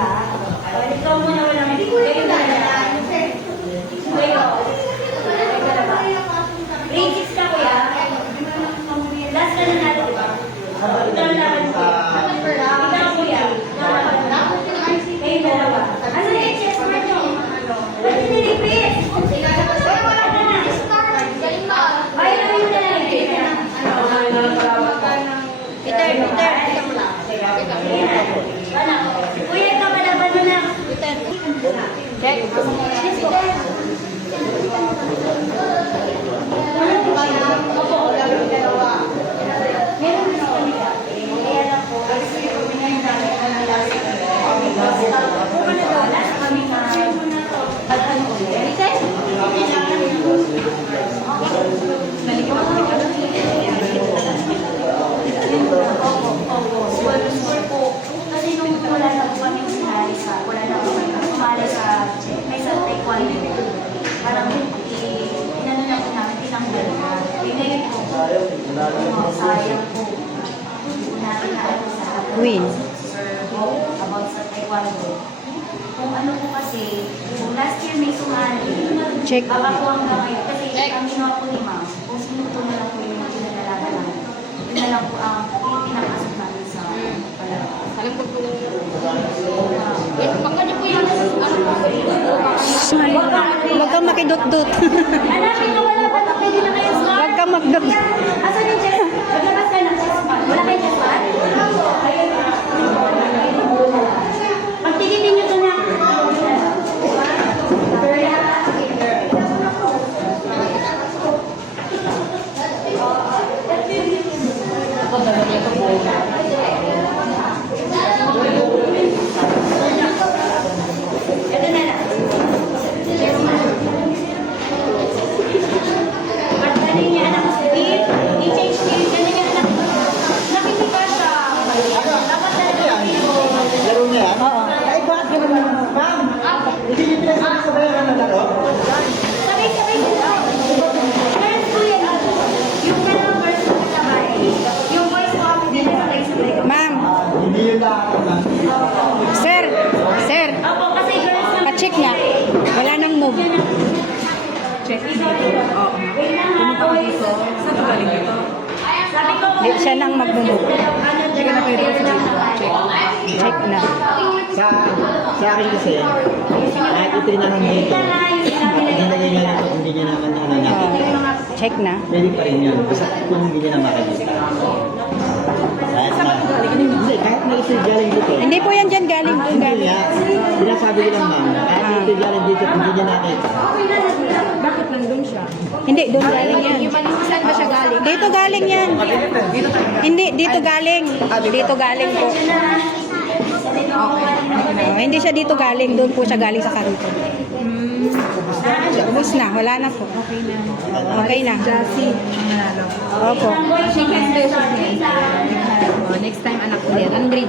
ba? Ikaw muna wala. Hindi ko rin na yan. Grade 6 ka kuya. Last na natin, di ba? Ito na naman kuya. Ikaw kuya. Kayo dalawa. Ano na yung chest mark nyo? Ba't sinilipis? Wala na na. Ay, ano yun na lang. Peter. Kuya, ikaw malaban mo na. Check. Kasi nung wala na po kami sinali sa, wala na po kami sumali sa, may sa taekwondo. Parang inano na po namin, tinanggal na. Eh ngayon po, sayang po. Namin na ano sa Win. about sa taekwondo. Kung ano po kasi, kung last year may sumali, Check. baka po hanggang ngayon. Kasi ang ginawa po ni ma'am, kung sino po na lang po yung pinagalaban namin. Yun na lang po ang pinapasok namin sa palaro. Alam ko po baka niyo po yung Huwag kang makidot-dot. Hanapin ko wala ba? Pwede na kayo sa Huwag kang magdot. Asan yung chest? Maglabas ka ng chest pad. Wala kayong chest pad? Ayun. Pagtigitin nyo ito na. Ito na lang. At ano niya anak ko speed, i-change speed, ganun yung anak ko. Nakinig ka siya. Dapat talaga Laro niya yan? Oo. Ay, bakit ganun naman? Ma'am, hindi niyo pinagsasabayan na laro? sabay-sabay sila. Parang po yan. Yung dalawang verse ko sabay. Yung voice ko ako din sabay-sabay. Ma'am, Hindi yun lahat, ma'am. sir, Opo, kasi girls naman. pa-check niya. Wala nang move. Check. Oo. Wait lang ha, boys. Saan ka galing dito? Sabi ko, Di siya nang mag-move. ano, check na kayo. Check na. Sa akin kasi, kahit ito na lang dito, nilagay niya dito, hindi niya naman ano nakita. Check na. Pwede pa rin yun. Basta kung hindi niya na makikita. Hindi, kahit na ito galing dito. Hindi po yan dyan galing. Doon Hindi galing. nga. Sinasabi ko lang, ma'am, kahit na ito galing dito, hindi niya nakita. bakit nandun siya? Hindi, doon galing yan. Saan ba siya galing? Dito galing yan. Hindi, dito galing. Dito galing po. Hindi siya dito galing. Doon po siya galing sa karito. Ubus na. Wala na po. Okay na. Jassy. Opo. She can do something. Next time anak ko yan. Anong grade?